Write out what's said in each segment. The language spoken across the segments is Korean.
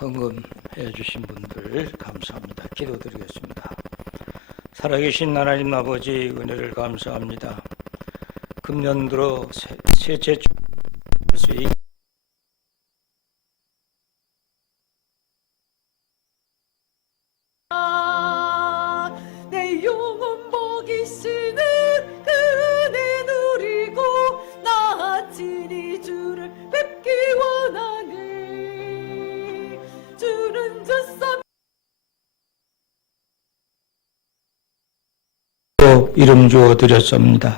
헌금해 주신 분들 감사합니다. 기도드리겠습니다. 살아계신 하나님 아버지 은혜를 감사합니다. 금년 들어 셋째 수 내 영혼 먹이시는 그 은혜 누리고 나 친히 주를 뵙기 원하네. 주는 주사 이름 주어 드렸습니다.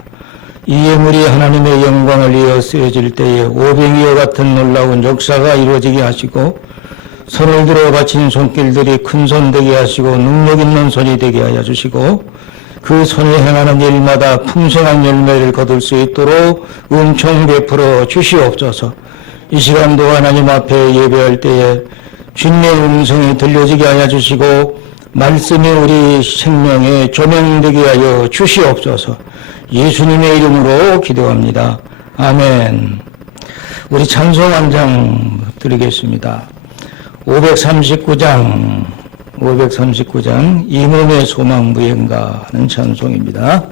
이 예물이 하나님의 영광을 위하여 쓰여질 때에 오병이와 같은 놀라운 역사가 이루어지게 하시고 손을 들어 바친 손길들이 큰 손 되게 하시고 능력 있는 손이 되게 하여 주시고 그 손이 행하는 일마다 풍성한 열매를 거둘 수 있도록 은총 베풀어 주시옵소서. 이 시간도 하나님 앞에 예배할 때에 주님의 음성이 들려지게 하여 주시고 말씀이 우리 생명에 조명되게 하여 주시옵소서. 예수님의 이름으로 기도합니다. 아멘. 우리 찬송 한 장 드리겠습니다. 539장 이 몸의 소망 무언가 하는 찬송입니다.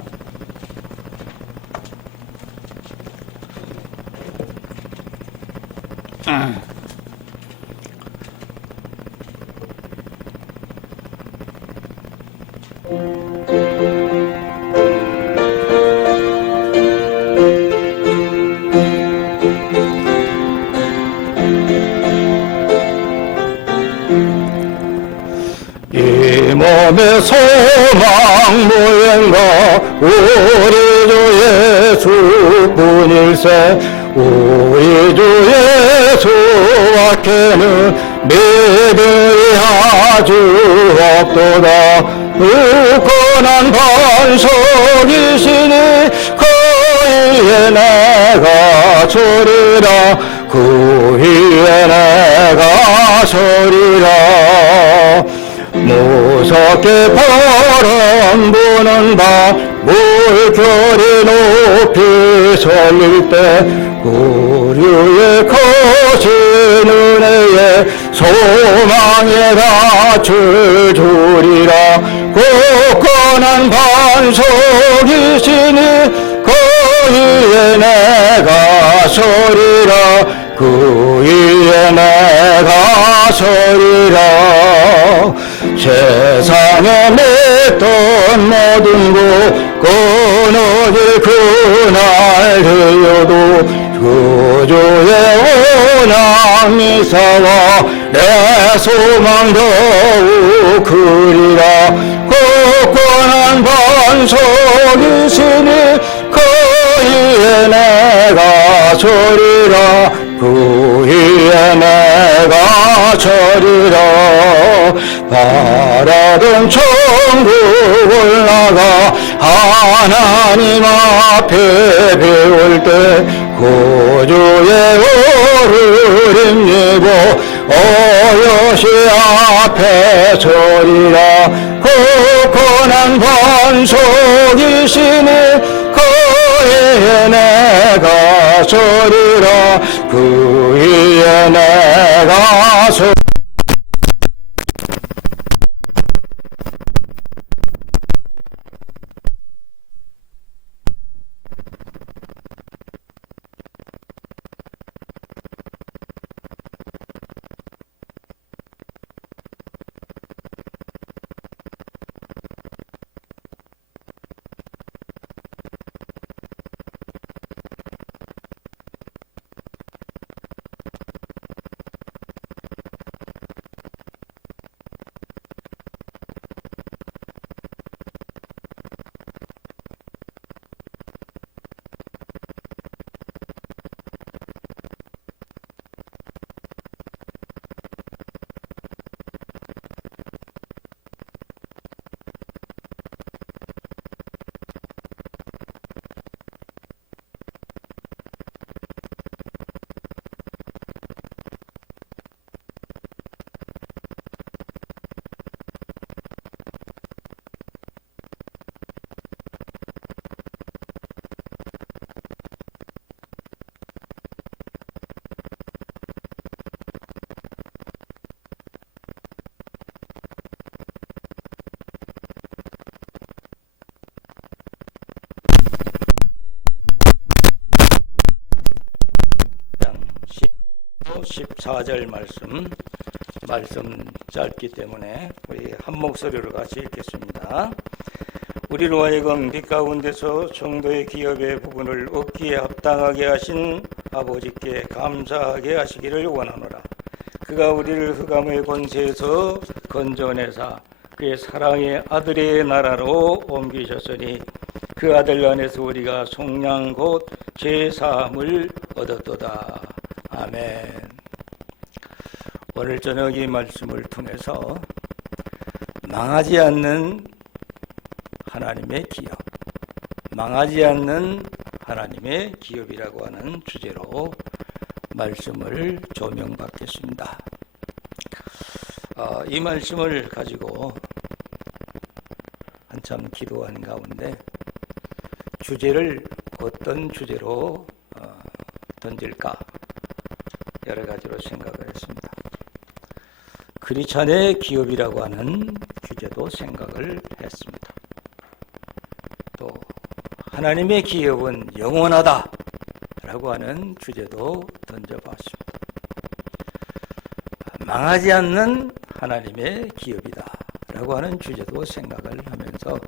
이 몸의 소망 무언가 우리 주 예수뿐일세. 우리 주 예수 앞에는 믿음이 아주 없도다. 굳건한 반석이시니 그 위에 내가 서리라. 그 위에 내가 서리라. 무섭게 바람 부는 밤 물결이 높이 설릴 때 우리의 거친 은혜에 소망에 닿을 줄이라. 굳건한 반석이시니 그 위에 내가 서리라. 그 위에 내가 서리라. 세상에 맺던 모든 것 끊어질 그날 되어도 구주의 원한 미사와 내 소망 더욱 크리라. 굳건한 반석이시니 그 위에 내가 서리라. 그 위에 내가 서리라. 바라던 천국 올라가 하나님 앞에 배울 때 구주의 오를 힘입어 어여시 앞에 서리라. 굳건한 반석이시니 그 위에 내가 서리라. 그 위에 내가 서리라. 14절 말씀 짧기 때문에 우리 한 목소리로 같이 읽겠습니다. 우리로 하여금 빛 가운데서 정도의 기업의 부분을 얻기에 합당하게 하신 아버지께 감사하게 하시기를 원하노라. 그가 우리를 흑암의 권세에서 건져내사 그의 사랑의 아들의 나라로 옮기셨으니 그 아들 안에서 우리가 속량 곧 죄사함을 얻었도다. 아멘. 오늘 저녁 이 말씀을 통해서 망하지 않는 하나님의 기업, 망하지 않는 하나님의 기업이라고 하는 주제로 말씀을 조명받겠습니다. 이 말씀을 가지고 한참 기도한 가운데 주제를 어떤 주제로 던질까 여러 가지로 생각을 했습니다. 크리스찬의 기업이라고 하는 주제도 생각을 했습니다. 또 하나님의 기업은 영원하다 라고 하는 주제도 던져봤습니다. 망하지 않는 하나님의 기업이다 라고 하는 주제도 생각을 하면서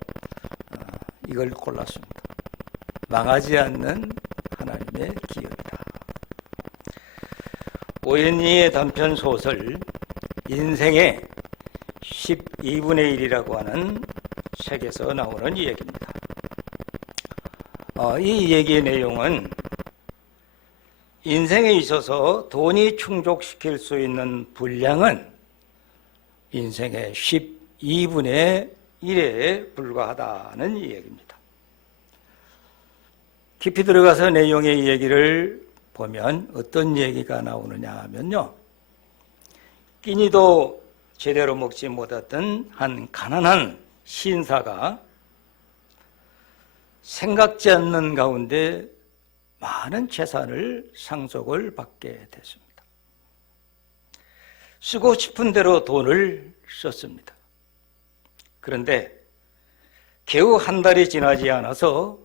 이걸 골랐습니다. 망하지 않는 하나님의 기업이다. 오웬리의 단편 소설 인생의 12분의 1이라고 하는 책에서 나오는 이야기입니다. 이 얘기의 내용은 인생에 있어서 돈이 충족시킬 수 있는 분량은 인생의 12분의 1에 불과하다는 이야기입니다. 깊이 들어가서 내용의 얘기를 보면 어떤 얘기가 나오느냐 하면요. 끼니도 제대로 먹지 못했던 한 가난한 신사가 생각지 않는 가운데 많은 재산을 상속을 받게 됐습니다. 쓰고 싶은 대로 돈을 썼습니다. 그런데 겨우 한 달이 지나지 않아서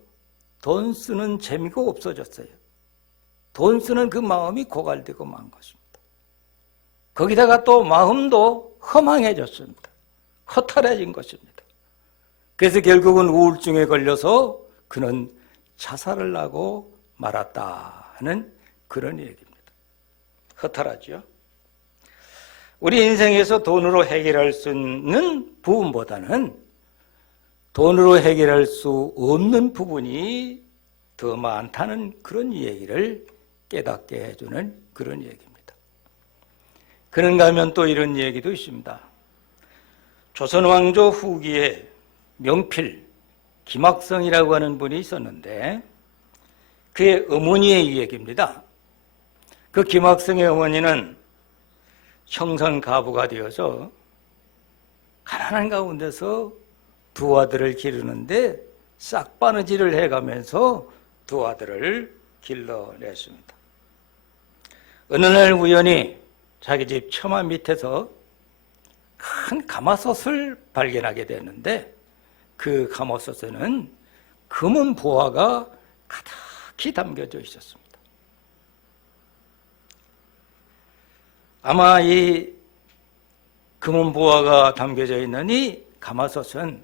돈 쓰는 재미가 없어졌어요. 돈 쓰는 그 마음이 고갈되고 만 것입니다. 거기다가 또 마음도 허망해졌습니다. 허탈해진 것입니다. 그래서 결국은 우울증에 걸려서 그는 자살을 하고 말았다는 그런 얘기입니다. 허탈하죠. 우리 인생에서 돈으로 해결할 수 있는 부분보다는 돈으로 해결할 수 없는 부분이 더 많다는 그런 얘기를 깨닫게 해주는 그런 얘기입니다. 그런가 하면 또 이런 얘기도 있습니다. 조선왕조 후기에 명필 김학성이라고 하는 분이 있었는데 그의 어머니의 얘기입니다. 그 김학성의 어머니는 청산가부가 되어서 가난한 가운데서 두 아들을 기르는데 싹바느질을 해가면서 두 아들을 길러냈습니다. 어느 날 우연히 자기 집 처마 밑에서 큰 가마솥을 발견하게 됐는데 그 가마솥에는 금은 보화가 가득히 담겨져 있었습니다. 아마 이 금은 보화가 담겨져 있는 이 가마솥은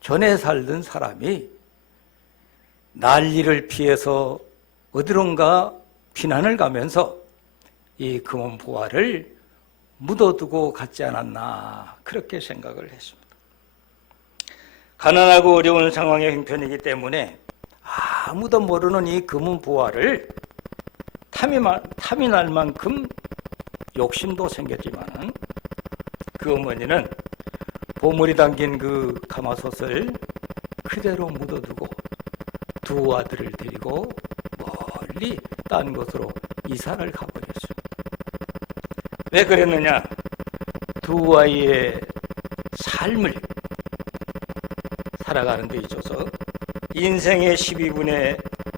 전에 살던 사람이 난리를 피해서 어디론가 피난을 가면서 이 금은 보화를 묻어두고 갔지 않았나 그렇게 생각을 했습니다. 가난하고 어려운 상황의 형편이기 때문에 아무도 모르는 이 금은 보화를 탐이 날 만큼 욕심도 생겼지만 그 어머니는 보물이 담긴 그 가마솥을 그대로 묻어두고 두 아들을 데리고 멀리 딴 곳으로 이사를 가버렸습니다. 왜 그랬느냐? 두 아이의 삶을 살아가는 데 있어서 인생의 12분의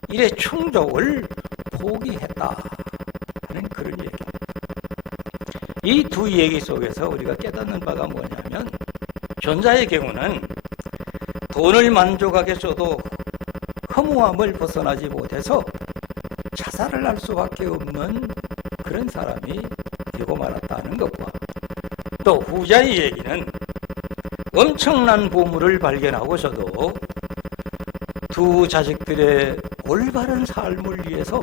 1의 충족을 포기했다 하는 그런 얘기입니다. 이 두 얘기 속에서 우리가 깨닫는 바가 뭐냐면 전자의 경우는 돈을 만족하게 써도 허무함을 벗어나지 못해서 자살을 할 수밖에 없는 그런 사람이 되고 말았다는 것과 또 후자의 얘기는 엄청난 보물을 발견하고서도 두 자식들의 올바른 삶을 위해서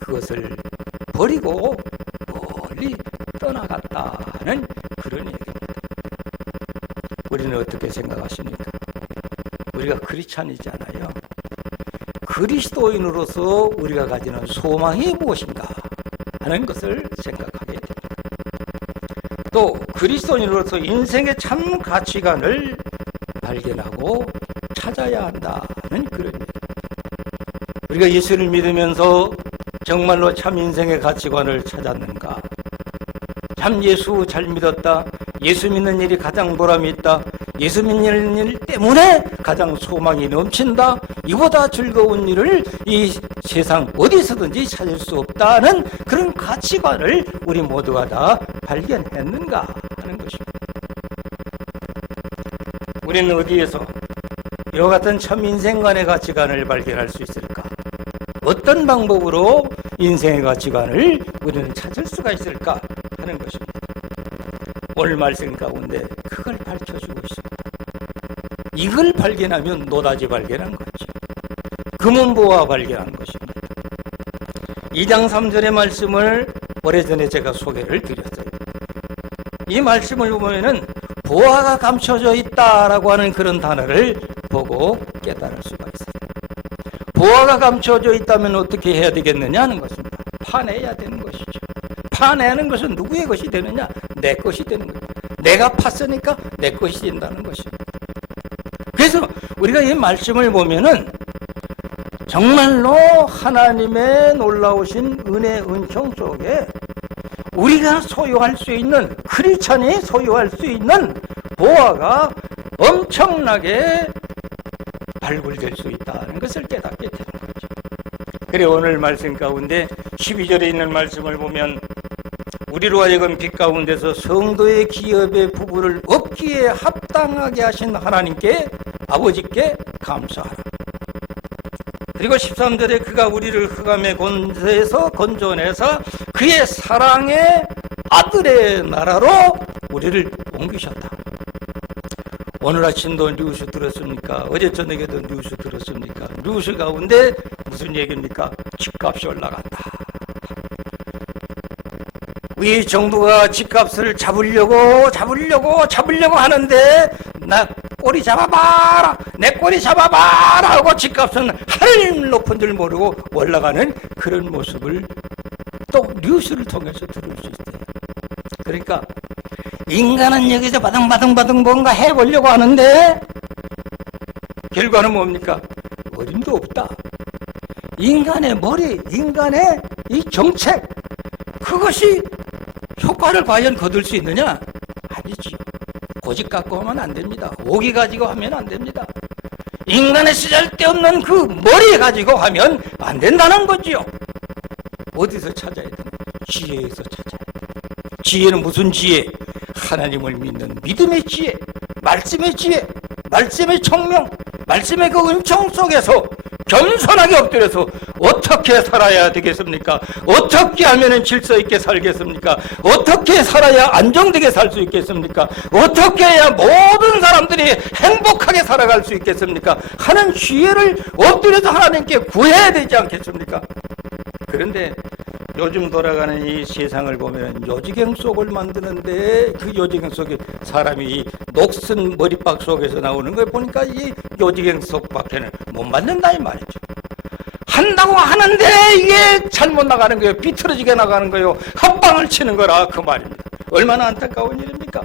그것을 버리고 멀리 떠나갔다는 그런 얘기입니다. 우리는 어떻게 생각하십니까? 우리가 크리스찬이잖아요. 그리스도인으로서 우리가 가지는 소망이 무엇인가 하는 것을 생각하게 됩니다. 또 그리스도인으로서 인생의 참 가치관을 발견하고 찾아야 한다는 그런 얘기입니다. 우리가 예수를 믿으면서 정말로 참 인생의 가치관을 찾았는가? 참 예수 잘 믿었다. 예수 믿는 일이 가장 보람이 있다. 예수 믿는 일 때문에 가장 소망이 넘친다. 이보다 즐거운 일을 이 세상 어디서든지 찾을 수 없다는 그런 가치관을 우리 모두가 다 발견했는가 하는 것입니다. 우리는 어디에서 이와 같은 참 인생관의 가치관을 발견할 수 있을까? 어떤 방법으로 인생의 가치관을 우리는 찾을 수가 있을까 하는 것입니다. 오늘 말씀 가운데 그걸 밝혀주고 있습니다. 이걸 발견하면 노다지 발견한 거죠. 금은보화 발견한 것입니다. 2장 3절의 말씀을 오래전에 제가 소개를 드렸어요. 이 말씀을 보면은 보화가 감춰져 있다라고 하는 그런 단어를 보고 깨달을 수가 있어요. 보화가 감춰져 있다면 어떻게 해야 되겠느냐 하는 것입니다. 파내야 되는 것이죠. 파내는 것은 누구의 것이 되느냐? 내 것이 되는 거예요. 내가 팠으니까 내 것이 된다는 것입니다. 그래서 우리가 이 말씀을 보면은 정말로 하나님의 놀라우신 은혜 은총 속에 우리가 소유할 수 있는, 크리스찬이 소유할 수 있는 보화가 엄청나게 발굴될 수 있다는 것을 깨닫게 되는 거죠. 그래 오늘 말씀 가운데 12절에 있는 말씀을 보면 우리로 하여금 빛 가운데서 성도의 기업의 부부를 얻기에 합당하게 하신 하나님께 아버지께 감사하라. 그리고 13절에 그가 우리를 흑암의 권세에서 건져내서 그의 사랑의 아들의 나라로 우리를 옮기셨다. 오늘 아침도 뉴스 들었습니까? 어제 저녁에도 뉴스 들었습니까? 뉴스 가운데 무슨 얘기입니까? 집값이 올라간다. 우리 정부가 집값을 잡으려고 하는데 나 꼬리 잡아봐라, 내 꼬리 잡아봐라 하고 집값은 하늘 높은 줄 모르고 올라가는 그런 모습을 또 뉴스를 통해서 들을 수 있어요. 그러니까 인간은 여기서 바등바등 뭔가 해보려고 하는데 결과는 뭡니까? 어림도 없다. 인간의 머리, 인간의 이 정책, 그것이 효과를 과연 거둘 수 있느냐? 아니지요. 고집 갖고 하면 안 됩니다. 오기 가지고 하면 안 됩니다. 인간의 쓰잘데없는 그 머리 가지고 하면 안 된다는 거지요. 어디서 찾아야 되나? 지혜에서 찾아야 돼. 지혜는 무슨 지혜? 하나님을 믿는 믿음의 지혜, 말씀의 지혜, 말씀의 청명, 말씀의 그 은총 속에서 겸손하게 엎드려서 어떻게 살아야 되겠습니까? 어떻게 하면 질서 있게 살겠습니까? 어떻게 살아야 안정되게 살 수 있겠습니까? 어떻게 해야 모든 사람들이 행복하게 살아갈 수 있겠습니까? 하는 지혜를 엎드려서 하나님께 구해야 되지 않겠습니까? 그런데 요즘 돌아가는 이 세상을 보면 요지경 속을 만드는데 그 요지경 속에 사람이 녹슨 머리박 속에서 나오는 걸 보니까 이 요지경 속밖에는 못 만든다 이 말이죠. 한다고 하는데 이게 잘못 나가는 거예요. 비틀어지게 나가는 거예요. 합방을 치는 거라 그 말입니다. 얼마나 안타까운 일입니까?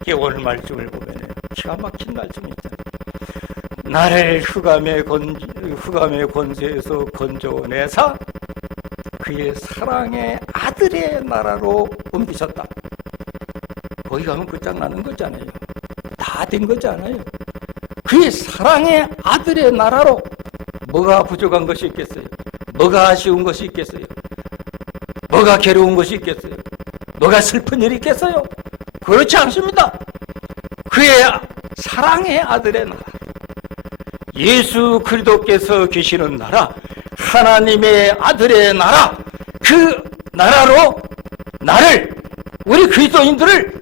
이게 오늘 말씀을 보면 기가 막힌 말씀이 있잖아요. 나를 흑암의 권세에서 건져내사 그의 사랑의 아들의 나라로 옮기셨다. 거기 가면 끝장나는 거잖아요. 다 된 거잖아요. 그의 사랑의 아들의 나라로. 뭐가 부족한 것이 있겠어요? 뭐가 아쉬운 것이 있겠어요? 뭐가 괴로운 것이 있겠어요? 뭐가 슬픈 일이 있겠어요? 그렇지 않습니다. 그의 사랑의 아들의 나라, 예수 그리스도께서 계시는 나라, 하나님의 아들의 나라, 그 나라로 나를, 우리 그리스도인들을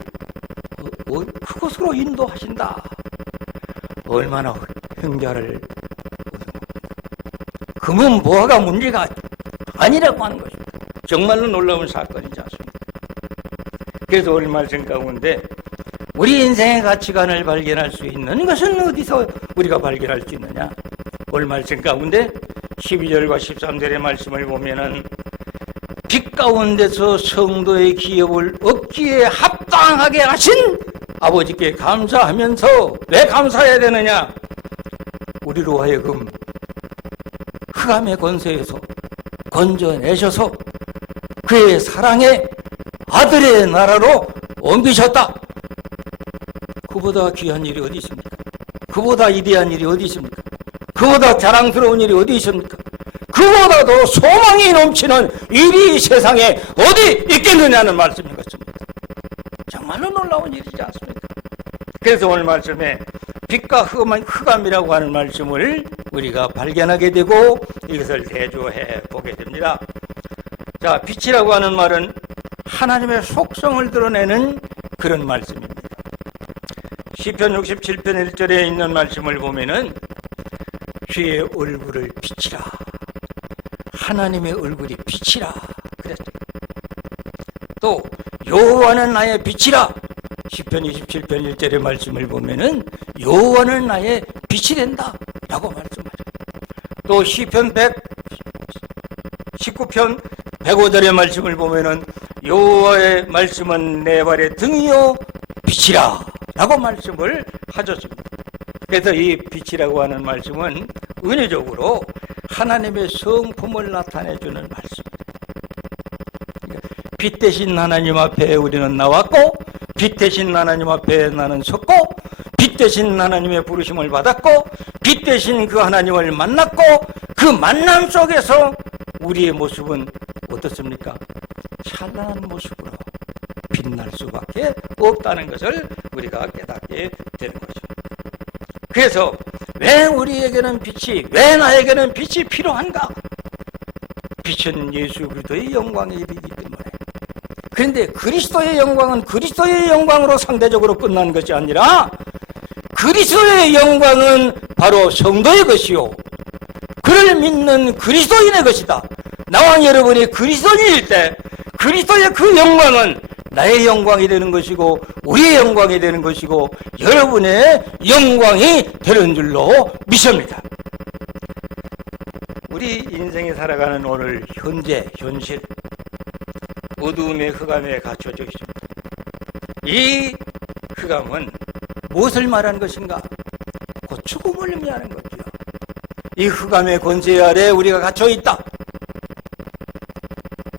그곳으로 인도하신다. 얼마나 흥겨를, 금은 보화가 문제가 아니라고 하는 것입니다. 정말로 놀라운 사건이지 않습니까? 그래서 오늘 말씀 가운데 우리 인생의 가치관을 발견할 수 있는 것은 어디서 우리가 발견할 수 있느냐? 오늘 말씀 가운데 12절과 13절의 말씀을 보면은 빛 가운데서 성도의 기업을 얻기에 합당하게 하신 아버지께 감사하면서, 왜 감사해야 되느냐? 우리로 하여금 흑암의 권세에서 건져내셔서 그의 사랑의 아들의 나라로 옮기셨다. 그보다 귀한 일이 어디 있습니까? 그보다 위대한 일이 어디 있습니까? 그보다 자랑스러운 일이 어디 있습니까? 그보다 더 소망이 넘치는 일이 세상에 어디 있겠느냐는 말씀인 것입니다. 정말로 놀라운 일이지 않습니까? 그래서 오늘 말씀에 빛과 흑암이라고 하는 말씀을 우리가 발견하게 되고 이것을 대조해 보게 됩니다. 자, 빛이라고 하는 말은 하나님의 속성을 드러내는 그런 말씀입니다. 시편 67편 1절에 있는 말씀을 보면은 주의 얼굴을 비치라, 하나님의 얼굴이 빛이라 그랬죠. 또 여호와는 나의 빛이라, 시편 27편 1절의 말씀을 보면은 여호와는 나의 빛이 된다 라고 말씀하죠. 또 시편 119편 105절의 말씀을 보면은 여호와의 말씀은 내 발의 등이요 빛이라 라고 말씀을 하셨습니다. 그래서 이 빛이라고 하는 말씀은 은혜적으로 하나님의 성품을 나타내주는 말씀입니다. 그러니까 빛 대신 하나님 앞에 우리는 나왔고, 빛 대신 하나님 앞에 나는 섰고, 빛 대신 하나님의 부르심을 받았고, 빛 대신 그 하나님을 만났고, 그 만남 속에서 우리의 모습은 어떻습니까? 찬란한 모습으로 빛날 수밖에 없다는 것을 우리가 깨닫게 되는 것입니다. 그래서 왜 우리에게는 빛이, 왜 나에게는 빛이 필요한가? 빛은 예수 그리스도의 영광의 일이기 때문에. 그런데 그리스도의 영광은 그리스도의 영광으로 상대적으로 끝난 것이 아니라 그리스도의 영광은 바로 성도의 것이요, 그를 믿는 그리스도인의 것이다. 나와 여러분이 그리스도인일 때 그리스도의 그 영광은 나의 영광이 되는 것이고, 우리의 영광이 되는 것이고, 여러분의 영광이 되는 줄로 믿습니다. 우리 인생에 살아가는 오늘 현재 현실, 어두움의 흑암에 갇혀져 있습니다. 이 흑암은 무엇을 말하는 것인가? 곧 죽음을 의미하는 거죠. 이 흑암의 권세 아래 우리가 갇혀 있다.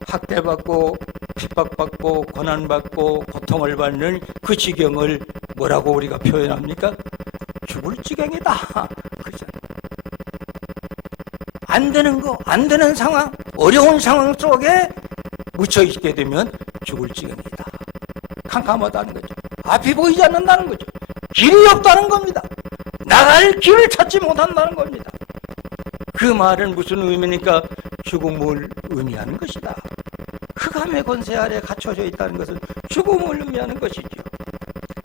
학대받고 핍박받고 고난받고 고통을 받는 그 지경을 뭐라고 우리가 표현합니까? 죽을 지경이다. 그렇죠? 안 되는 거, 안 되는 상황, 어려운 상황 속에 묻혀 있게 되면 죽을 지경이다. 캄캄하다는 거죠. 앞이 보이지 않는다는 거죠. 길이 없다는 겁니다. 나갈 길을 찾지 못한다는 겁니다. 그 말은 무슨 의미입니까? 죽음을 의미하는 것이다. 흑암의 권세 아래 갇혀져 있다는 것은 죽음을 의미하는 것이죠.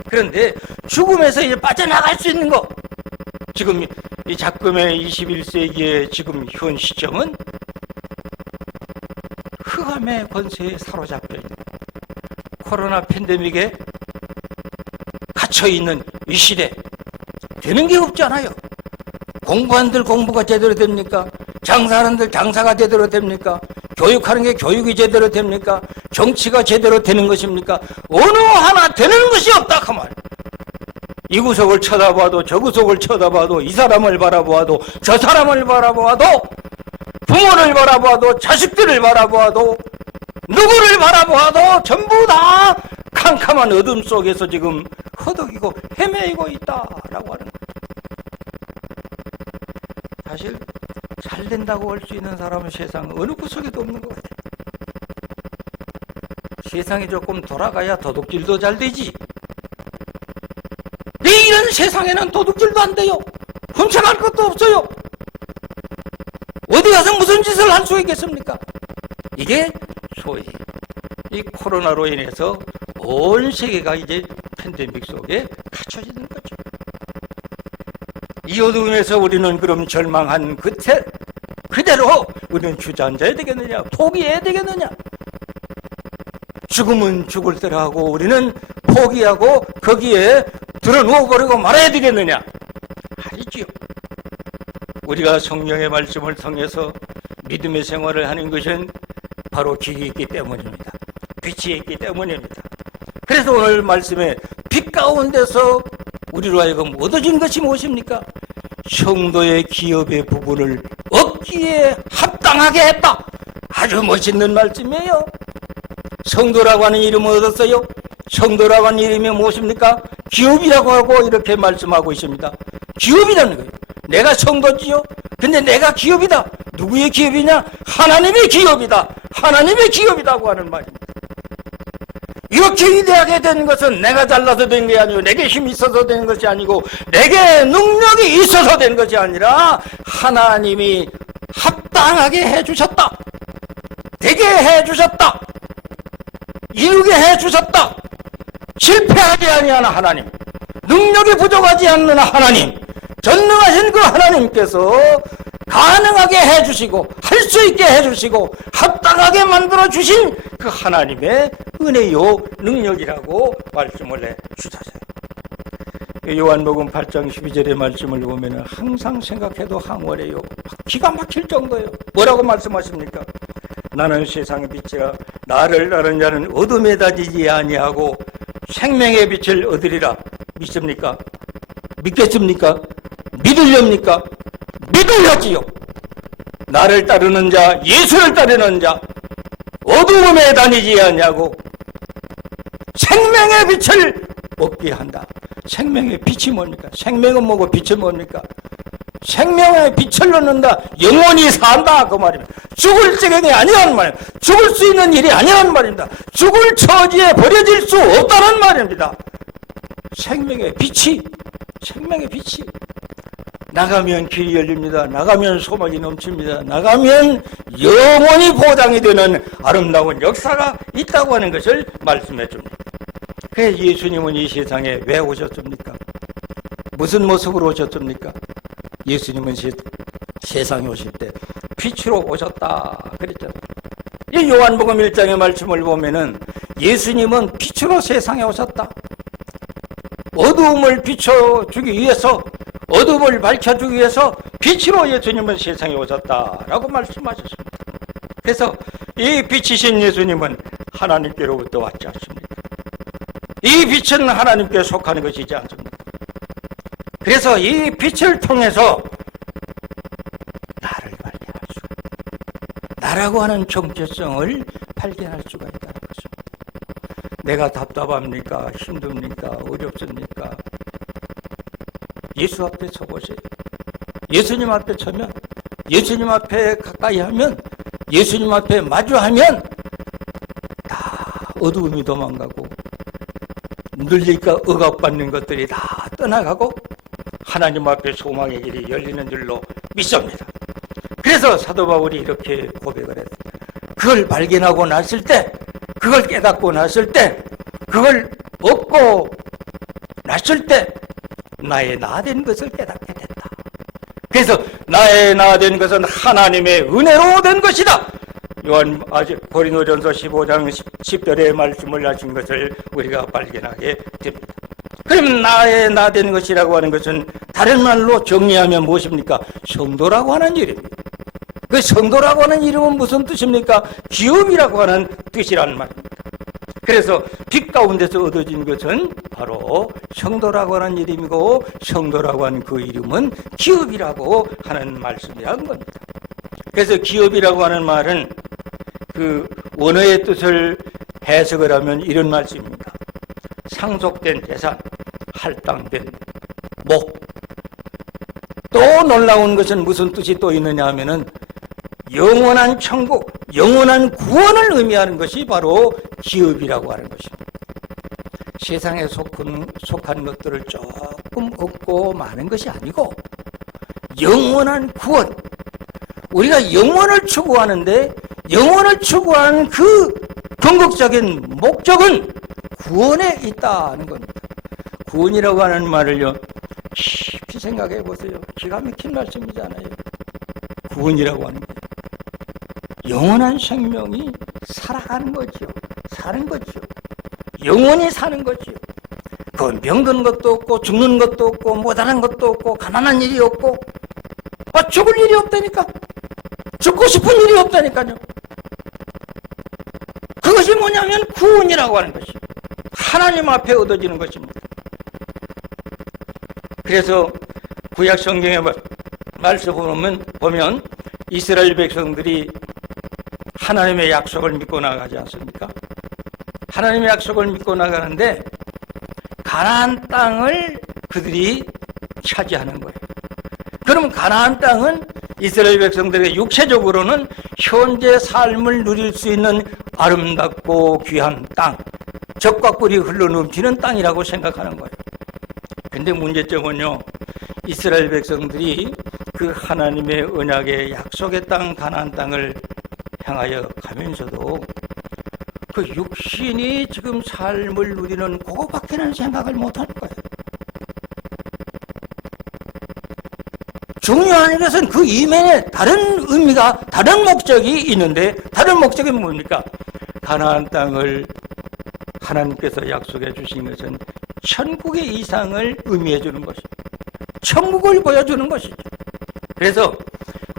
그런데 죽음에서 이제 빠져나갈 수 있는 것, 지금 이 작금의 21세기의 지금 현 시점은 흑암의 권세에 사로잡혀 있는, 코로나 팬데믹에 갇혀있는 이 시대, 되는 게 없잖아요. 공부한들 공부가 제대로 됩니까? 장사하는 들 장사가 제대로 됩니까? 교육하는 게 교육이 제대로 됩니까? 정치가 제대로 되는 것입니까? 어느 하나 되는 것이 없다 그 말. 이 구석을 쳐다봐도 저 구석을 쳐다봐도, 이 사람을 바라보아도 저 사람을 바라보아도, 부모를 바라보아도 자식들을 바라보아도 누구를 바라보아도 전부 다 캄캄한 어둠 속에서 지금 허덕이고 헤매이고 있다라고 하는 거예요. 사실 잘 된다고 할 수 있는 사람은 세상 어느 구석에도 없는 것 같아요. 세상이 조금 돌아가야 도둑질도 잘 되지. 왜 이런 세상에는 도둑질도 안 돼요? 훔쳐갈 것도 없어요. 어디 가서 무슨 짓을 할 수 있겠습니까? 이게 소위 이 코로나로 인해서 온 세계가 이제 팬데믹 속에 갇혀지는 거죠. 이 어두움에서 우리는 그럼 절망한 그대로 우리는 주저앉아야 되겠느냐? 포기해야 되겠느냐? 죽으면 죽을 대로 하고 우리는 포기하고 거기에 들어누워버리고 말아야 되겠느냐? 아니지요. 우리가 성령의 말씀을 통해서 믿음의 생활을 하는 것은 바로 길이 있기 때문입니다. 빛이 있기 때문입니다. 그래서 오늘 말씀에 빛 가운데서 우리로 하여금 얻어진 것이 무엇입니까? 성도의 기업의 부분을 얻기에 합당하게 했다. 아주 멋있는 말씀이에요. 성도라고 하는 이름을 얻었어요. 성도라고 하는 이름이 무엇입니까? 기업이라고 하고 이렇게 말씀하고 있습니다. 기업이라는 거예요. 내가 성도지요. 근데 내가 기업이다. 누구의 기업이냐? 하나님의 기업이다. 하나님의 기업이라고 하는 말입니다. 이렇게 위대하게 된 것은 내가 잘나서 된 게 아니고 내게 힘이 있어서 된 것이 아니고 내게 능력이 있어서 된 것이 아니라 하나님이 합당하게 해주셨다. 되게 해주셨다. 이루게 해주셨다. 실패하지 아니하는 하나님, 능력이 부족하지 않는 하나님, 전능하신 그 하나님께서 가능하게 해주시고 할 수 있게 해주시고 합당하게 만들어주신 그 하나님의 은혜요 능력이라고 말씀을 해주셨어요. 요한복음 8장 12절의 말씀을 보면 항상 생각해도 황홀해요. 기가 막힐 정도예요. 뭐라고 말씀하십니까? 나는 세상의 빛이라 나를 따르는 자는 어둠에 다니지 아니하고 생명의 빛을 얻으리라. 믿습니까? 믿겠습니까? 믿으렵니까? 믿으려지요. 나를 따르는 자, 예수를 따르는 자, 어두움에 다니지 아니하고 생명의 빛을 얻게 한다. 생명의 빛이 뭡니까? 생명은 뭐고 빛은 뭡니까? 생명의 빛을 얻는다. 영원히 산다. 그 말입니다. 죽을 지경이 아니란 말입니다. 죽을 수 있는 일이 아니란 말입니다. 죽을 처지에 버려질 수 없다는 말입니다. 생명의 빛이 나가면 길이 열립니다. 나가면 소망이 넘칩니다. 나가면 영원히 보장이 되는 아름다운 역사가 있다고 하는 것을 말씀해 줍니다. 그래서 예수님은 이 세상에 왜 오셨습니까? 무슨 모습으로 오셨습니까? 예수님은 세상에 오실 때 빛으로 오셨다 그랬잖아요. 이 요한복음 1장의 말씀을 보면은 예수님은 빛으로 세상에 오셨다. 어두움을 비춰주기 위해서, 어둠을 밝혀주기 위해서 빛으로 예수님은 세상에 오셨다라고 말씀하셨습니다. 그래서 이 빛이신 예수님은 하나님께로부터 왔지 않습니까? 이 빛은 하나님께 속하는 것이지 않습니까? 그래서 이 빛을 통해서 나를 발견할 수가 있다. 나라고 하는 정체성을 발견할 수가 있다는 것입니다. 내가 답답합니까? 힘듭니까? 어렵습니까? 예수 앞에 서보세요. 예수님 앞에 서면, 예수님 앞에 가까이 하면, 예수님 앞에 마주하면 다 어두움이 도망가고 눌리니까 억압받는 것들이 다 떠나가고 하나님 앞에 소망의 길이 열리는 줄로 믿습니다. 그래서 사도 바울이 이렇게 고백을 했어요. 그걸 발견하고 났을 때, 그걸 깨닫고 났을 때, 그걸 얻고 났을 때 나의 나 된 것을 깨닫게 됐다. 그래서 나의 나 된 것은 하나님의 은혜로 된 것이다. 고린도전서 15장 10절의 말씀을 하신 것을 우리가 발견하게 됩니다. 그럼 나의 나 된 것이라고 하는 것은 다른 말로 정리하면 무엇입니까? 성도라고 하는 이름입니다. 그 성도라고 하는 이름은 무슨 뜻입니까? 기업이라고 하는 뜻이라는 말입니다. 그래서 빛 가운데서 얻어진 것은 바로 성도라고 하는 이름이고 성도라고 하는 그 이름은 기업이라고 하는 말씀이라는 겁니다. 그래서 기업이라고 하는 말은 그 원어의 뜻을 해석을 하면 이런 말씀입니다. 상속된 재산, 할당된 목. 또 놀라운 것은 무슨 뜻이 또 있느냐 하면은 영원한 천국, 영원한 구원을 의미하는 것이 바로 기업이라고 하는 것입니다. 세상에 속한 것들을 조금 얻고 마는 것이 아니고 영원한 구원, 우리가 영원을 추구하는데 영원을 추구하는 그 궁극적인 목적은 구원에 있다는 겁니다. 구원이라고 하는 말을요, 깊이 생각해 보세요. 기가 막힌 말씀이잖아요. 구원이라고 하는 거예요. 영원한 생명이 살아가는 거죠. 사는 거죠. 영원히 사는 거죠. 그 병든 것도 없고 죽는 것도 없고 모자란 것도 없고 가난한 일이 없고 죽을 일이 없다니까. 죽고 싶은 일이 없다니까요. 그것이 뭐냐면 구원이라고 하는 것이죠. 하나님 앞에 얻어지는 것입니다. 그래서 구약 성경의 말씀을 보면 이스라엘 백성들이 하나님의 약속을 믿고 나가지 않습니까? 하나님의 약속을 믿고 나가는데 가나안 땅을 그들이 차지하는 거예요. 그럼 가나안 땅은 이스라엘 백성들의 육체적으로는 현재 삶을 누릴 수 있는 아름답고 귀한 땅, 젖과 꿀이 흘러넘치는 땅이라고 생각하는 거예요. 근데 문제점은요, 이스라엘 백성들이 그 하나님의 언약의 약속의 땅 가나안 땅을 향하여 가면서도 그 육신이 지금 삶을 누리는 그거밖에는 생각을 못하는 거예요. 중요한 것은 그 이면에 다른 의미가, 다른 목적이 있는데, 다른 목적이 뭡니까? 가나안 땅을 하나님께서 약속해 주신 것은 천국의 이상을 의미해 주는 것이죠. 천국을 보여주는 것이죠. 그래서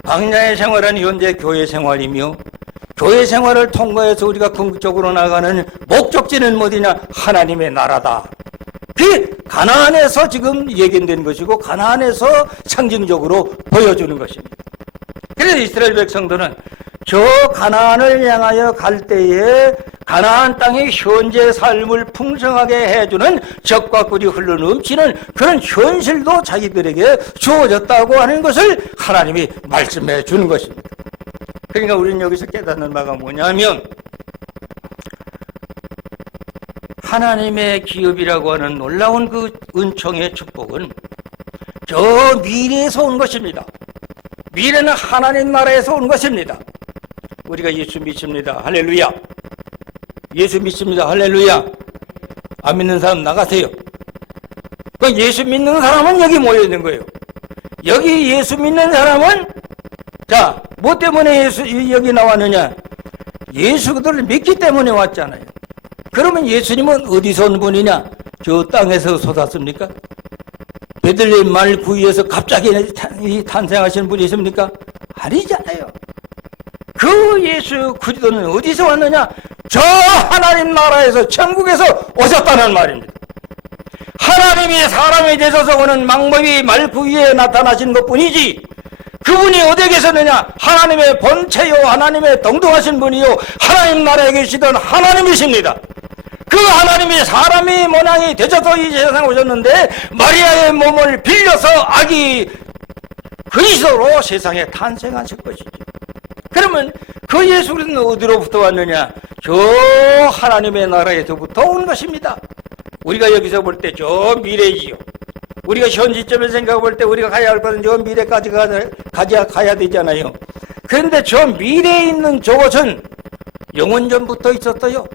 광야의 생활은 현재 교회 생활이며, 교회 생활을 통과해서 우리가 궁극적으로 나가는 목적지는 어디냐? 하나님의 나라다. 그 가나안에서 지금 예견된 것이고 가나안에서 상징적으로 보여주는 것입니다. 그래서 이스라엘 백성들은 저 가나안을 향하여 갈 때에 가나안 땅의 현재 삶을 풍성하게 해주는 젖과 꿀이 흘러넘치는 그런 현실도 자기들에게 주어졌다고 하는 것을 하나님이 말씀해 주는 것입니다. 그러니까 우리는 여기서 깨닫는 바가 뭐냐면, 하나님의 기업이라고 하는 놀라운 그 은총의 축복은 저 미래에서 온 것입니다. 미래는 하나님 나라에서 온 것입니다. 우리가 예수 믿습니다. 할렐루야. 예수 믿습니다. 할렐루야. 안 믿는 사람 나가세요. 그 예수 믿는 사람은 여기 모여 있는 거예요. 여기 예수 믿는 사람은, 자, 뭐 때문에 여기 나왔느냐? 예수 그들을 믿기 때문에 왔잖아요. 그러면 예수님은 어디서 온 분이냐? 저 땅에서 솟았습니까? 베들레헴 말 구유에서 갑자기 탄생하신 분이 있습니까? 아니잖아요. 그 예수 그리스도는 어디서 왔느냐? 저 하나님 나라에서, 천국에서 오셨다는 말입니다. 하나님이 사람이 되셔서 오는 망법이 말 구유에 나타나신 것뿐이지, 그분이 어디에 계셨느냐? 하나님의 본체요, 하나님의 동등하신 분이요, 하나님 나라에 계시던 하나님이십니다. 그 하나님이 사람의 모양이 되셔서 이 세상에 오셨는데, 마리아의 몸을 빌려서 아기 그리스도로 세상에 탄생하실 것이죠. 그러면 그 예수 그리스도는 어디로부터 왔느냐? 저 하나님의 나라에서부터 온 것입니다. 우리가 여기서 볼 때 저 미래이지요. 우리가 현 시점에 생각해 볼 때 우리가 가야 할 것은 저 미래까지 가야 되잖아요. 그런데 저 미래에 있는 저것은 영원 전부터 있었어요.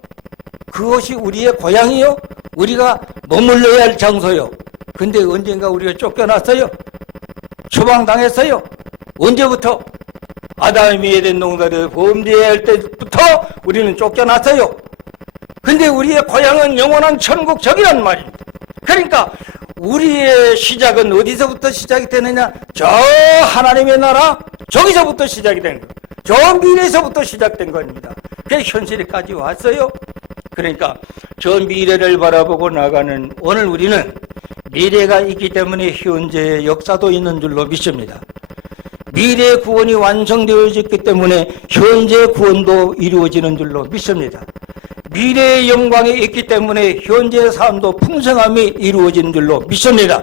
그것이 우리의 고향이요, 우리가 머물러야 할 장소요. 근데 언젠가 우리가 쫓겨났어요. 추방당했어요. 언제부터? 아담이 에덴 동산에서 범죄할 때부터 우리는 쫓겨났어요. 근데 우리의 고향은 영원한 천국적이란 말입니다. 그러니까 우리의 시작은 어디서부터 시작이 되느냐? 저 하나님의 나라, 저기서부터 시작이 된 거예요. 저 미래에서부터 시작된 겁니다. 그게 현실에까지 왔어요. 그러니까 저 미래를 바라보고 나가는 오늘 우리는 미래가 있기 때문에 현재의 역사도 있는 줄로 믿습니다. 미래의 구원이 완성되어졌기 때문에 현재의 구원도 이루어지는 줄로 믿습니다. 미래의 영광이 있기 때문에 현재의 삶도 풍성함이 이루어지는 줄로 믿습니다.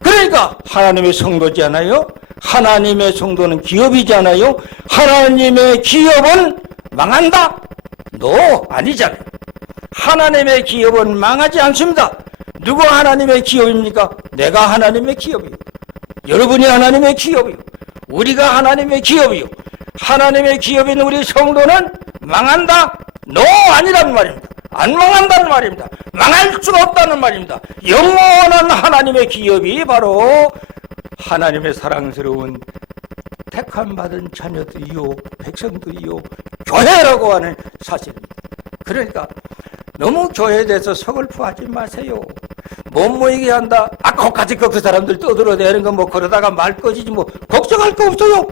그러니까 하나님의 성도잖아요. 하나님의 성도는 기업이잖아요. 하나님의 기업은 망한다? 아니잖아요. 하나님의 기업은 망하지 않습니다. 누가 하나님의 기업입니까? 내가 하나님의 기업이요. 여러분이 하나님의 기업이요. 우리가 하나님의 기업이요. 하나님의 기업인 우리 성도는 망한다? 노 아니란 말입니다. 안 망한다는 말입니다. 망할 수가 없다는 말입니다. 영원한 하나님의 기업이 바로 하나님의 사랑스러운 택함받은 자녀들이요 백성들이요 교회라고 하는 사실입니다. 그러니까 너무 교회에 대해서 서글퍼하지 마세요. 못 모이게 한다. 거기까지 그 사람들 떠들어대는 거 뭐 그러다가 말 꺼지지 뭐 걱정할 거 없어요.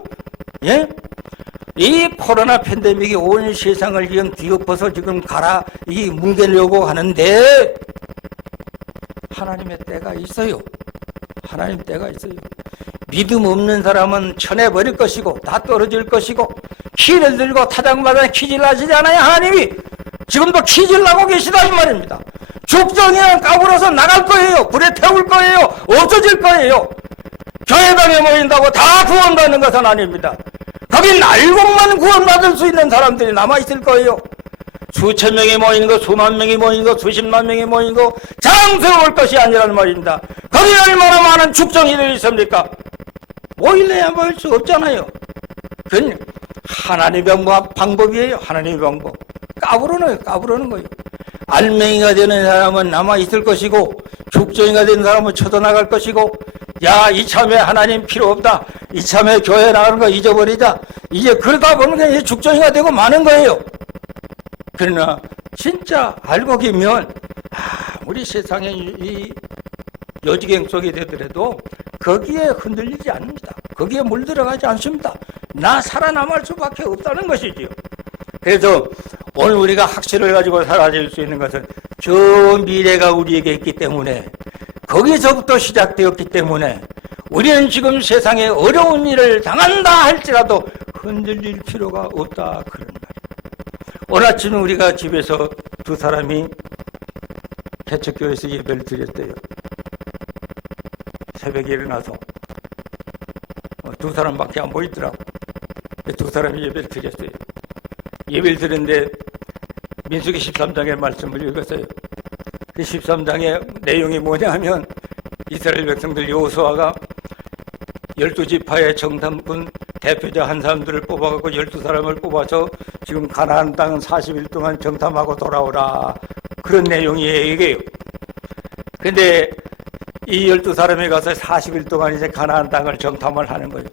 예? 이 코로나 팬데믹이 온 세상을 그냥 뒤엎어서 지금 이 뭉개려고 하는데 하나님의 때가 있어요. 하나님 때가 있어요. 믿음 없는 사람은 쳐내버릴 것이고 다 떨어질 것이고 키를 들고 타작마다 키질 하시지 않아요. 하나님이 지금도 키질 나고 계시다 이 말입니다. 죽정이랑 까불어서 나갈 거예요. 불에 태울 거예요. 없어질 거예요. 교회당에 모인다고 다 구원받는 것은 아닙니다. 거긴 알고만 구원받을 수 있는 사람들이 남아있을 거예요. 수천 명이 모이는 거, 수만 명이 모이는 거, 수십만 명이 모이는 거 장세에 올 것이 아니라는 말입니다. 거기 얼마나 많은 죽정이들이 있습니까? 모일래야 모일 수 없잖아요. 그건 하나님의 방법이에요. 하나님의 방법. 까부르는 거예요. 알맹이가 되는 사람은 남아있을 것이고 죽정이가 되는 사람은 쳐져나갈 것이고 야 이참에 하나님 필요 없다. 이참에 교회 나가는 거 잊어버리자. 이제 그러다 보면 그냥 죽정이가 되고 마는 거예요. 그러나 진짜 알고 계면 우리 세상에 이 여지경 속이 되더라도 거기에 흔들리지 않습니다. 거기에 물들어가지 않습니다. 나 살아남을 수밖에 없다는 것이지요. 그래서 오늘 우리가 확신을 가지고 살아질 수 있는 것은 저 미래가 우리에게 있기 때문에 거기서부터 시작되었기 때문에 우리는 지금 세상에 어려운 일을 당한다 할지라도 흔들릴 필요가 없다 그런 말이에요. 오늘 아침 우리가 집에서 두 사람이 개척교회에서 예배를 드렸대요. 새벽에 일어나서 두 사람밖에 안 보이더라고. 두 사람이 예배를 드렸어요. 예배를 드렸는데 민수기 13장의 말씀을 읽었어요. 그 13장의 내용이 뭐냐 하면 이스라엘 백성들 여호수아가 12지파의 정탐꾼 대표자 한 사람들을 뽑아갖고 12사람을 뽑아서 지금 가나안 땅은 40일 동안 정탐하고 돌아오라. 그런 내용이에요. 근데 이 12사람이 가서 40일 동안 이제 가나안 땅을 정탐을 하는 거예요.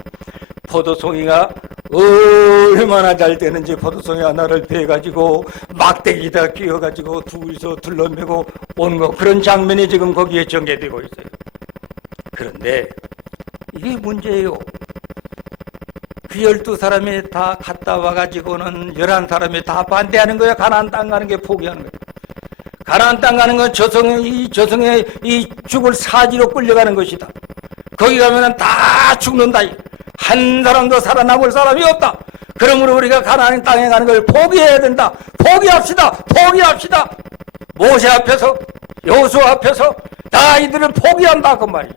포도송이가 얼마나 잘 되는지 포도송이 하나를 베가지고 막대기다 끼워가지고 둘이서 둘러매고 온 거 그런 장면이 지금 거기에 전개되고 있어요. 그런데 이게 문제예요. 그 12사람이 다 갔다 와가지고는 11사람이 다 반대하는 거예요. 가나안 땅 가는 게 포기하는 거예요. 가나안 땅 가는 건 저성의 이 죽을 사지로 끌려가는 것이다. 거기 가면은 다 죽는다. 한 사람도 살아남을 사람이 없다. 그러므로 우리가 가나안 땅에 가는 걸 포기해야 된다. 포기합시다. 모세 앞에서 여호수아 앞에서 다 이들은 포기한다 그 말이에요.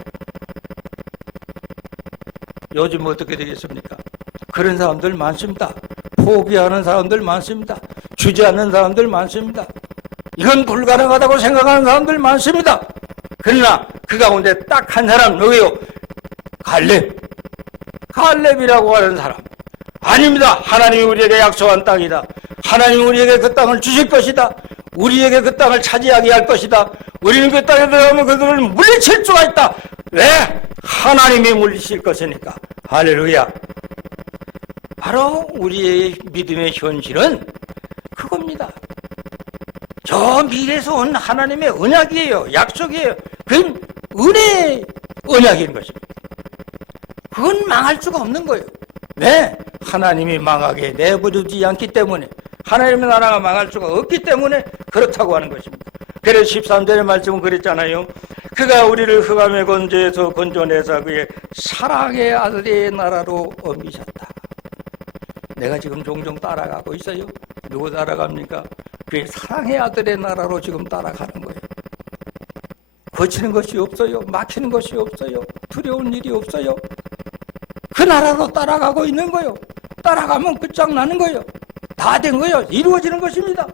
요즘 어떻게 되겠습니까? 그런 사람들 많습니다. 포기하는 사람들 많습니다. 주저하는 사람들 많습니다. 이건 불가능하다고 생각하는 사람들 많습니다. 그러나 그 가운데 딱 한 사람 누구예요? 갈렙이라고 하는 사람. 아닙니다. 하나님이 우리에게 약속한 땅이다. 하나님이 우리에게 그 땅을 주실 것이다. 우리에게 그 땅을 차지하게 할 것이다. 우리는 그 땅에 들어가면 그들을 물리칠 수가 있다. 왜? 하나님이 물리칠 것이니까. 할렐루야. 바로 우리의 믿음의 현실은 그겁니다. 저 미래에서 온 하나님의 언약이에요. 약속이에요. 그건 은혜의 언약인 것입니다. 그건 망할 수가 없는 거예요. 왜? 하나님이 망하게 내버려두지 않기 때문에, 하나님의 나라가 망할 수가 없기 때문에 그렇다고 하는 것입니다. 그래서 13절의 말씀은 그랬잖아요. 그가 우리를 흑암의 건조에서 건져내사 그의 사랑의 아들의 나라로 옮기셨다. 내가 지금 종종 따라가고 있어요. 누구 따라갑니까? 그의 사랑의 아들의 나라로 지금 따라가는 거예요. 거치는 것이 없어요. 막히는 것이 없어요. 두려운 일이 없어요. 그 나라로 따라가고 있는 거예요. 따라가면 끝장나는 거예요. 다 된 거예요. 이루어지는 것입니다.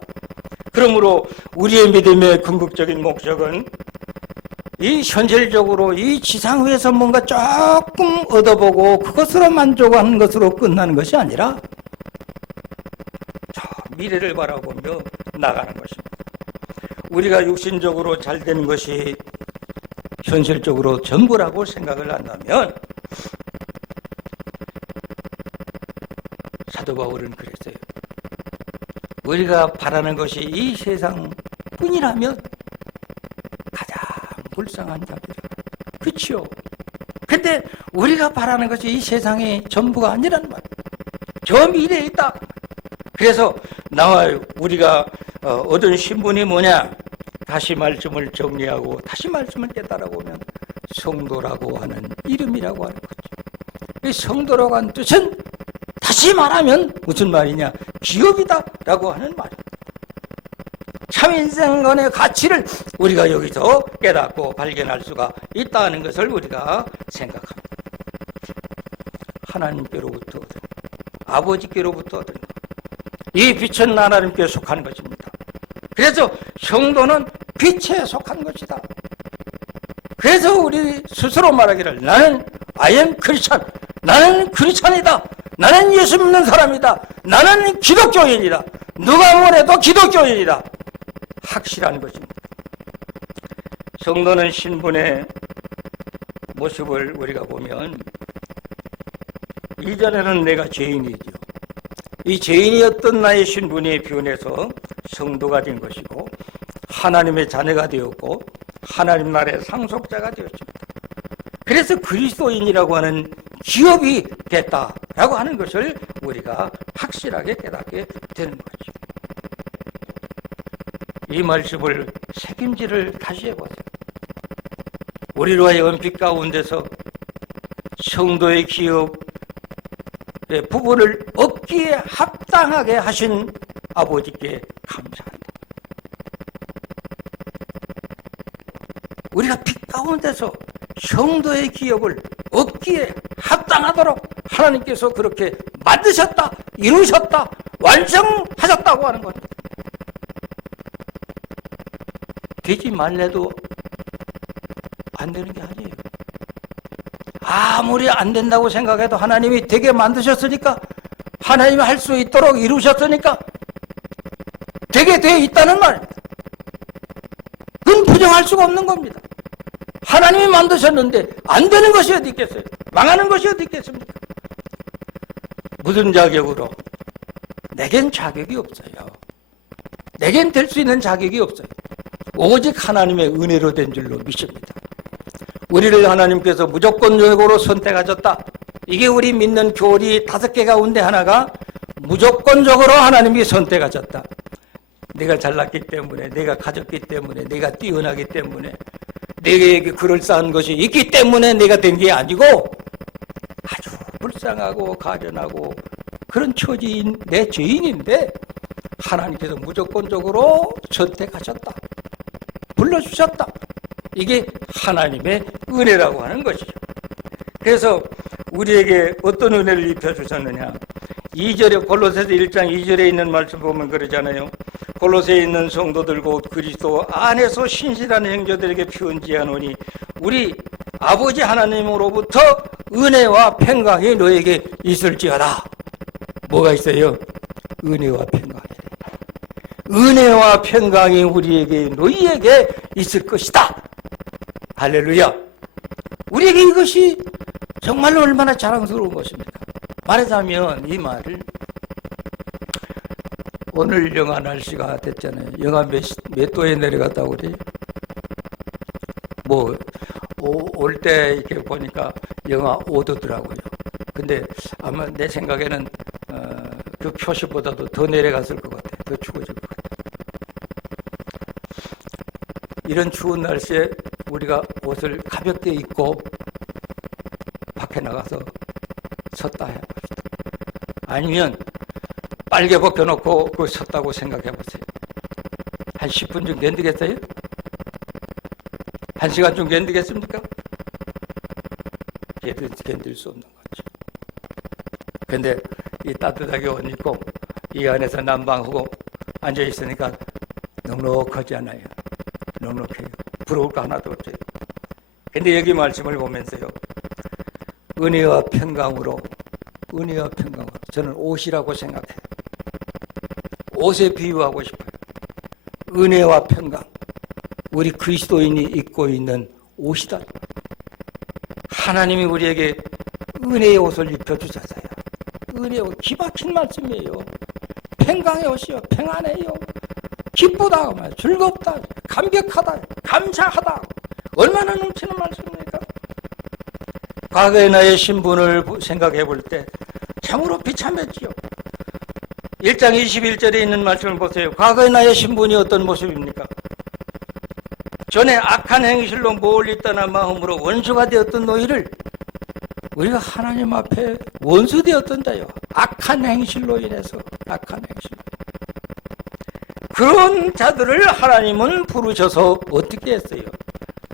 그러므로 우리의 믿음의 궁극적인 목적은 이 현실적으로 이 지상 위에서 뭔가 조금 얻어보고 그것으로 만족하는 것으로 끝나는 것이 아니라 저 미래를 바라보며 나가는 것입니다. 우리가 육신적으로 잘 되는 것이 현실적으로 전부라고 생각을 한다면 사도 바울은 그랬어요. 우리가 바라는 것이 이 세상뿐이라면 가장 불쌍한 자들. 그렇죠. 근데 우리가 바라는 것이 이 세상의 전부가 아니란 말이에요. 저 미래에 있다. 그래서 나와 우리가 얻은 신분이 뭐냐? 다시 말씀을 정리하고 다시 말씀을 깨달아보면 성도라고 하는 이름이라고 하는 거죠. 이 성도라고 하는 뜻은 다시 말하면 무슨 말이냐? 기업이다라고 하는 말입니다. 참 인생관의 가치를 우리가 여기서 깨닫고 발견할 수가 있다는 것을 우리가 생각합니다. 하나님께로부터 얻은, 아버지께로부터 얻은 이 빛은 하나님께 속한 것입니다. 그래서 성도는 빛에 속한 것이다. 그래서 우리 스스로 말하기를 나는 I am Christian, 나는 크리스찬이다, 나는 예수 믿는 사람이다, 나는 기독교인이다, 누가 뭐래도 기독교인이다, 확실한 것입니다. 성도는 신분의 모습을 우리가 보면 이전에는 내가 죄인이죠. 이 죄인이었던 나의 신분이 변해서 성도가 된 것이고 하나님의 자녀가 되었고 하나님 나라의 상속자가 되었습니다. 그래서 그리스도인이라고 하는 기업이 됐다라고 하는 것을 우리가 확실하게 깨닫게 되는 거죠. 이 말씀을 책임질을 다시 해보세요. 우리로 하여금 빛 가운데서 성도의 기업의 부분을 얻기에 합당하게 하신 아버지께 감사합니다. 우리가 빛 가운데서 성도의 기업을 얻기에 합당하도록 하나님께서 그렇게 만드셨다, 이루셨다, 완성하셨다고 하는 겁니다. 되지 말래도 안 되는 게 아니에요. 아무리 안 된다고 생각해도 하나님이 되게 만드셨으니까, 하나님이 할 수 있도록 이루셨으니까 되게 돼 있다는 말입니다. 그건 부정할 수가 없는 겁니다. 하나님이 만드셨는데 안 되는 것이 어디 있겠어요? 망하는 것이 어디 있겠습니까? 무슨 자격으로? 내겐 자격이 없어요. 내겐 될 수 있는 자격이 없어요. 오직 하나님의 은혜로 된 줄로 믿습니다. 우리를 하나님께서 무조건적으로 선택하셨다. 이게 우리 믿는 교리 5개 가운데 하나가 무조건적으로 하나님이 선택하셨다. 내가 잘났기 때문에, 내가 가졌기 때문에, 내가 뛰어나기 때문에, 내게 그럴싸한 것이 있기 때문에 내가 된 게 아니고 아주 불쌍하고 가련하고 그런 처지인 내 죄인인데 하나님께서 무조건적으로 선택하셨다. 불러주셨다. 이게 하나님의 은혜라고 하는 것이죠. 그래서 우리에게 어떤 은혜를 입혀주셨느냐. 2절에 골로새서 1장 2절에 있는 말씀 보면 그러잖아요. 골로새에 있는 성도들 곧 그리스도 안에서 신실한 형제들에게 편지하노니 우리 아버지 하나님으로부터 은혜와 평강이 너에게 있을지어다. 뭐가 있어요? 은혜와 평강이. 은혜와 평강이 우리에게 너희에게 있을 것이다. 할렐루야. 우리에게 이것이 정말로 얼마나 자랑스러운 것입니까? 말하자면 이 말을 오늘 영하 날씨가 됐잖아요. 영하 몇 도에 내려갔다 우리 뭐 올 때 이렇게 보니까 영하 5도더라고요. 근데 아마 내 생각에는 그 표시보다도 더 내려갔을 것 같아요. 더 추워질 것 같아요. 이런 추운 날씨에 우리가 옷을 가볍게 입고 밖에 나가서 섰다 해봅시다. 아니면 빨개 벗겨놓고 그 섰다고 생각해 보세요. 한 10분 좀 견디겠어요? 1시간 좀 견디겠습니까? 견딜 수 없는 거죠. 근데 이 따뜻하게 옷 입고 이 안에서 난방하고 앉아 있으니까 넉넉하지 않아요. 넉넉해요. 부러울 거 하나도 없어요. 근데 여기 말씀을 보면서요. 은혜와 평강으로 저는 옷이라고 생각해요. 옷에 비유하고 싶어요. 은혜와 평강, 우리 그리스도인이 입고 있는 옷이다. 하나님이 우리에게 은혜의 옷을 입혀주셨어요. 은혜의 옷, 기막힌 말씀이에요. 평강의 옷이요, 평안해요. 기쁘다, 즐겁다, 감격하다, 감사하다. 얼마나 넘치는 말씀입니까? 과거의 나의 신분을 생각해 볼 때 참으로 비참했지요. 1장 21절에 있는 말씀을 보세요. 과거의 나의 신분이 어떤 모습입니까? 전에 악한 행실로 멀리 떠나 마음으로 원수가 되었던 너희를 우리가 하나님 앞에 원수 되었던 자요. 악한 행실로 인해서 악한 행실. 그런 자들을 하나님은 부르셔서 어떻게 했어요?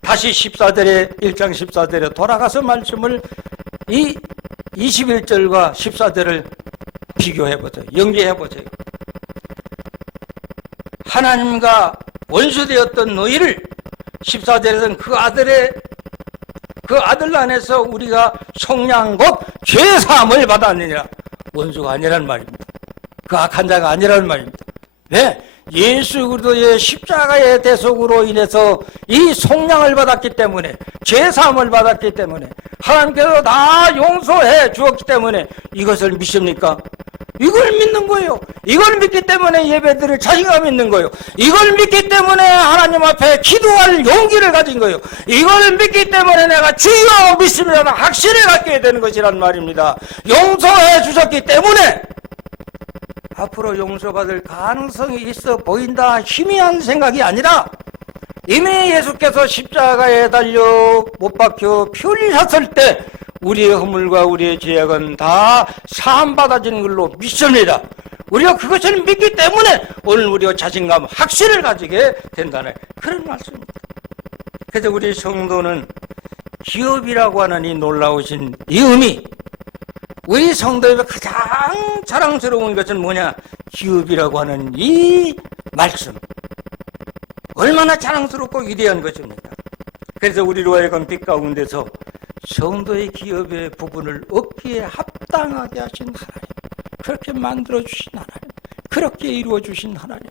다시 14절에 1장 14절에 돌아가서 말씀을 이 21절과 14절을 비교해보세요. 연계해보세요. 하나님과 원수되었던 너희를 14절에서는 그 아들 안에서 우리가 속량 곧 죄사함을 받았느니라. 원수가 아니라는 말입니다. 그 악한 자가 아니라는 말입니다. 왜? 예수 그리스도의 십자가의 대속으로 인해서 이 속량을 받았기 때문에, 죄사함을 받았기 때문에, 하나님께서 다 용서해 주었기 때문에 이것을 믿습니까? 이걸 믿는 거예요. 이걸 믿기 때문에 예배드릴 자신감 있는 거예요. 이걸 믿기 때문에 하나님 앞에 기도할 용기를 가진 거예요. 이걸 믿기 때문에 내가 주여 믿습니다 확신을 갖게 되는 것이란 말입니다. 용서해 주셨기 때문에 앞으로 용서받을 가능성이 있어 보인다, 희미한 생각이 아니라 이미 예수께서 십자가에 달려 못 박혀 피 흘리셨을 때 우리의 허물과 우리의 죄악은 다 사함받아지는 걸로 믿습니다. 우리가 그것을 믿기 때문에 오늘 우리가 자신감, 확신을 가지게 된다는 그런 말씀입니다. 그래서 우리 성도는 기업이라고 하는 이 놀라우신 이 의미, 우리 성도의 가장 자랑스러운 것은 뭐냐? 기업이라고 하는 이 말씀. 얼마나 자랑스럽고 위대한 것입니까? 그래서 우리로 하여금 빛 가운데서 성도의 기업의 부분을 얻기에 합당하게 하신 하나님, 그렇게 만들어주신 하나님, 그렇게 이루어주신 하나님,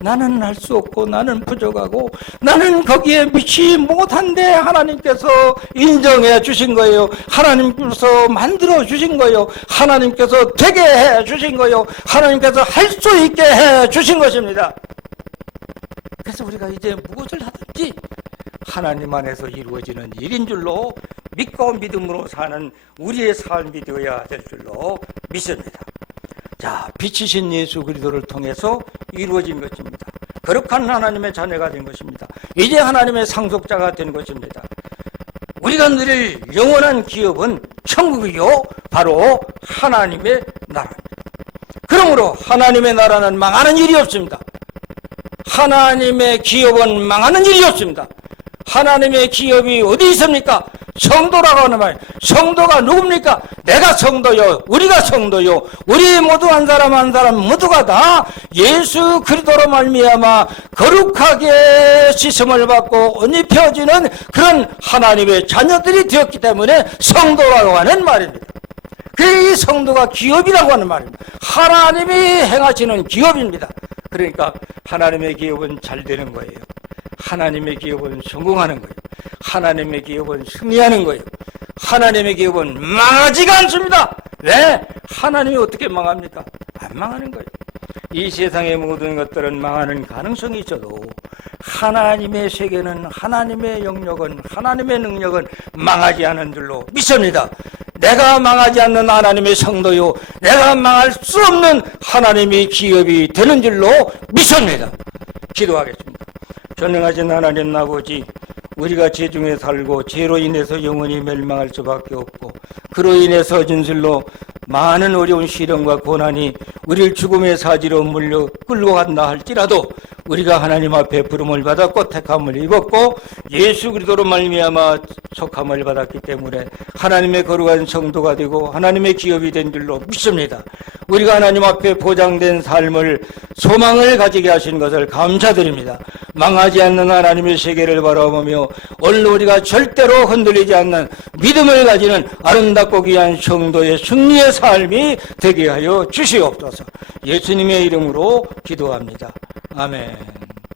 나는 할 수 없고 나는 부족하고 나는 거기에 미치 못한데 하나님께서 인정해 주신 거예요. 하나님께서 만들어 주신 거예요. 하나님께서 되게 해 주신 거예요. 하나님께서 할 수 있게 해 주신 것입니다. 그래서 우리가 이제 무엇을 하든지 하나님 안에서 이루어지는 일인 줄로 믿고 믿음으로 사는 우리의 삶이 되어야 될 줄로 믿습니다. 자, 빛이신 예수 그리스도를 통해서 이루어진 것입니다. 거룩한 하나님의 자녀가 된 것입니다. 이제 하나님의 상속자가 된 것입니다. 우리가 누릴 영원한 기업은 천국이요, 바로 하나님의 나라입니다. 그러므로 하나님의 나라는 망하는 일이 없습니다. 하나님의 기업은 망하는 일이 없습니다. 하나님의 기업이 어디 있습니까? 성도라고 하는 말. 성도가 누굽니까? 내가 성도요, 우리가 성도요, 우리 모두 한 사람 한 사람 모두가 다 예수 그리스도로 말미암아 거룩하게 씻음을 받고 옷 입혀지는 그런 하나님의 자녀들이 되었기 때문에 성도라고 하는 말입니다. 그 성도가 기업이라고 하는 말입니다. 하나님이 행하시는 기업입니다. 그러니까 하나님의 기업은 잘 되는 거예요. 하나님의 기업은 성공하는 거예요. 하나님의 기업은 승리하는 거예요. 하나님의 기업은 망하지가 않습니다. 왜? 하나님이 어떻게 망합니까? 안 망하는 거예요. 이 세상의 모든 것들은 망하는 가능성이 있어도 하나님의 세계는, 하나님의 영역은, 하나님의 능력은 망하지 않은 줄로 믿습니다. 내가 망하지 않는 하나님의 성도요, 내가 망할 수 없는 하나님의 기업이 되는 줄로 믿습니다. 기도하겠습니다. 전능하신 하나님 아버지, 우리가 죄 중에 살고 죄로 인해서 영원히 멸망할 수밖에 없고 그로 인해서 진실로 많은 어려운 시련과 고난이 우리를 죽음의 사지로 물려 끌고 간다 할지라도 우리가 하나님 앞에 부름을 받았고 택함을 입었고 예수 그리스도로 말미암아 속함을 받았기 때문에 하나님의 거룩한 성도가 되고 하나님의 기업이 된 줄로 믿습니다. 우리가 하나님 앞에 보장된 삶을 소망을 가지게 하신 것을 감사드립니다. 망하지 않는 하나님의 세계를 바라보며 오늘 우리가 절대로 흔들리지 않는 믿음을 가지는 아름답고 귀한 성도의 승리의 삶이 되게 하여 주시옵소서. 예수님의 이름으로 기도합니다. 아멘.